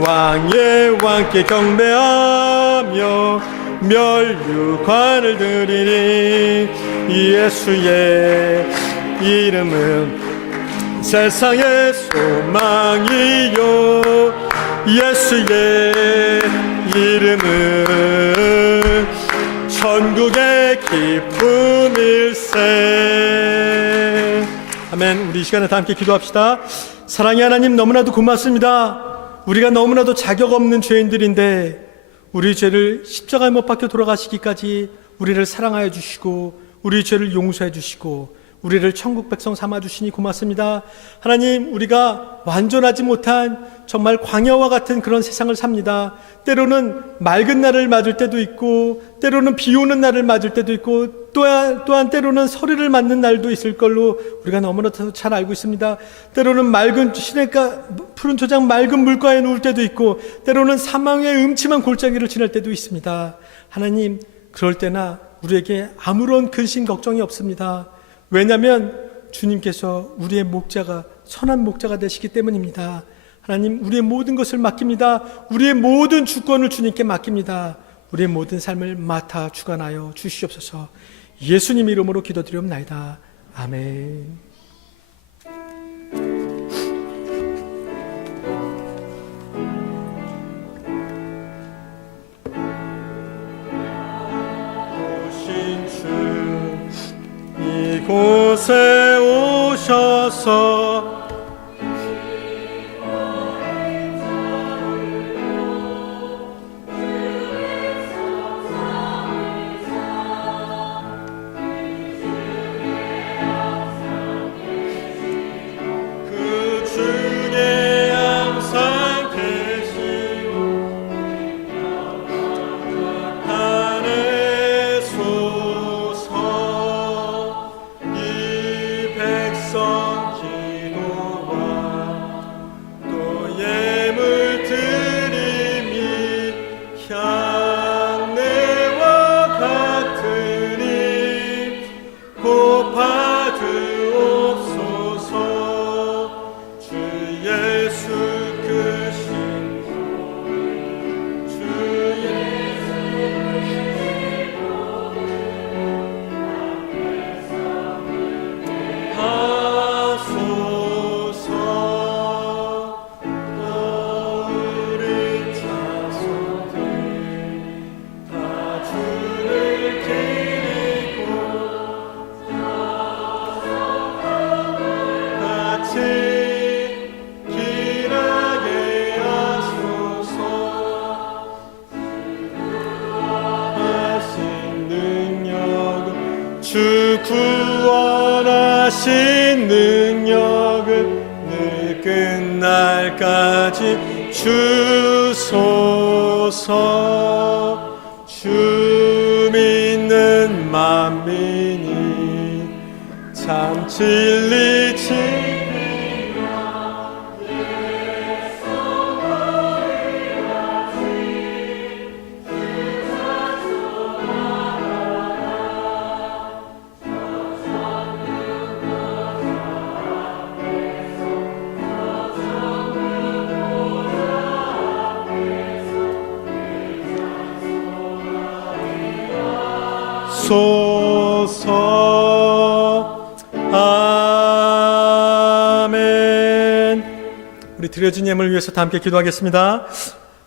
왕의 왕께 경배하며 멸류관을 드리니. 예수의 이름은 세상의 소망이요. 예수의 이름은 천국의 기쁨일세. 아멘. 우리 이 시간에 다 함께 기도합시다. 사랑의 하나님, 너무나도 고맙습니다. 우리가 너무나도 자격 없는 죄인들인데 우리 죄를 십자가에 못 박혀 돌아가시기까지 우리를 사랑하여 주시고 우리 죄를 용서해 주시고 우리를 천국 백성 삼아 주시니 고맙습니다. 하나님, 우리가 완전하지 못한 정말 광야와 같은 그런 세상을 삽니다. 때로는 맑은 날을 맞을 때도 있고 때로는 비 오는 날을 맞을 때도 있고 또한 때로는 서리를 맞는 날도 있을 걸로 우리가 너무나도 잘 알고 있습니다. 때로는 맑은 시냇가 푸른 초장 맑은 물가에 누울 때도 있고 때로는 사망의 음침한 골짜기를 지날 때도 있습니다. 하나님, 그럴 때나 우리에게 아무런 근심 걱정이 없습니다. 왜냐하면 주님께서 우리의 목자가 선한 목자가 되시기 때문입니다. 하나님, 우리의 모든 것을 맡깁니다. 우리의 모든 주권을 주님께 맡깁니다. 우리의 모든 삶을 맡아 주관하여 주시옵소서. 예수님 이름으로 기도드리옵나이다. 아멘. 오신 주 이곳에 오셔서 주 구원하신 능력을 늘 끝날까지 주소서. 주 믿는 만민이 참지 진리 소서. 아멘. 우리 드려진 예물을 위해서 다 함께 기도하겠습니다.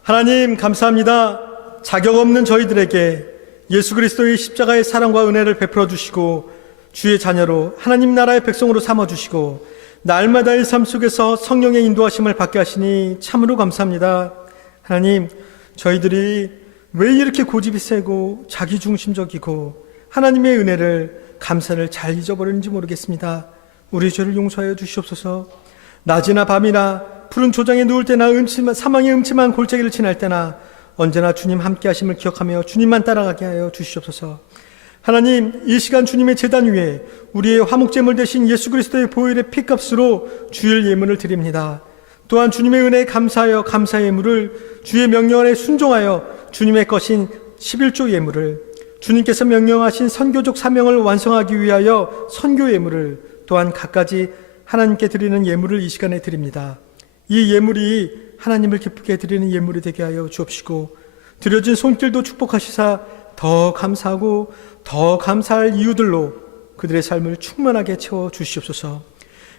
하나님 감사합니다. 자격 없는 저희들에게 예수 그리스도의 십자가의 사랑과 은혜를 베풀어 주시고 주의 자녀로 하나님 나라의 백성으로 삼아 주시고 날마다의 삶 속에서 성령의 인도하심을 받게 하시니 참으로 감사합니다. 하나님, 저희들이 왜 이렇게 고집이 세고 자기중심적이고 하나님의 은혜를 감사를 잘 잊어버리는지 모르겠습니다. 우리 죄를 용서하여 주시옵소서. 낮이나 밤이나 푸른 조장에 누울 때나 사망의 음침한 골짜기를 지날 때나 언제나 주님 함께 하심을 기억하며 주님만 따라가게 하여 주시옵소서. 하나님, 이 시간 주님의 제단 위에 우리의 화목제물 대신 예수 그리스도의 보혈의 피값으로 주일 예물을 드립니다. 또한 주님의 은혜에 감사하여 감사의 예물을, 주의 명령에 순종하여 주님의 것인 11조 예물을, 주님께서 명령하신 선교적 사명을 완성하기 위하여 선교 예물을, 또한 갖가지 하나님께 드리는 예물을 이 시간에 드립니다. 이 예물이 하나님을 기쁘게 드리는 예물이 되게 하여 주옵시고 드려진 손길도 축복하시사 더 감사하고 더 감사할 이유들로 그들의 삶을 충만하게 채워 주시옵소서.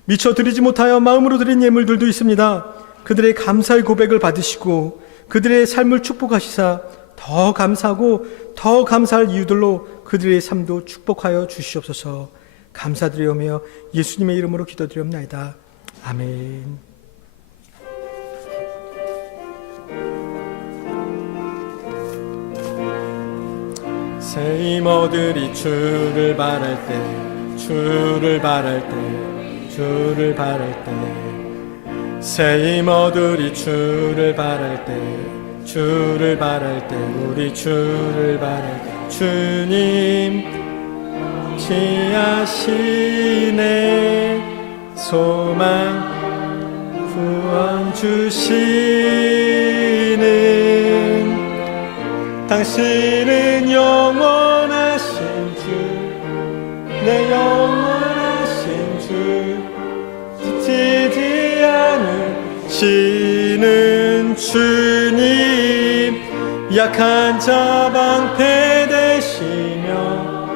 미처 드리지 못하여 마음으로 드린 예물들도 있습니다. 그들의 감사의 고백을 받으시고 그들의 삶을 축복하시사 더 감사하고 더 감사할 이유들로 그들의 삶도 축복하여 주시옵소서. 감사드리오며 예수님의 이름으로 기도드리옵나이다. 아멘. 새 이모들이 주를 바랄 때, 주를 바랄 때, 주를 바랄 때, 새 이모들이 주를 바랄 때, 주를 바랄 때, 우리 주를 바랄 때, 주님 지하시네 소망 구원 주시는 당신은 영원하신 주, 내 영원하신 주, 지치지 않으시는 주님, 약한 자 방패 되시며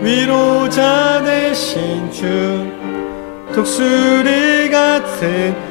위로자 되신 주, 독수리 같은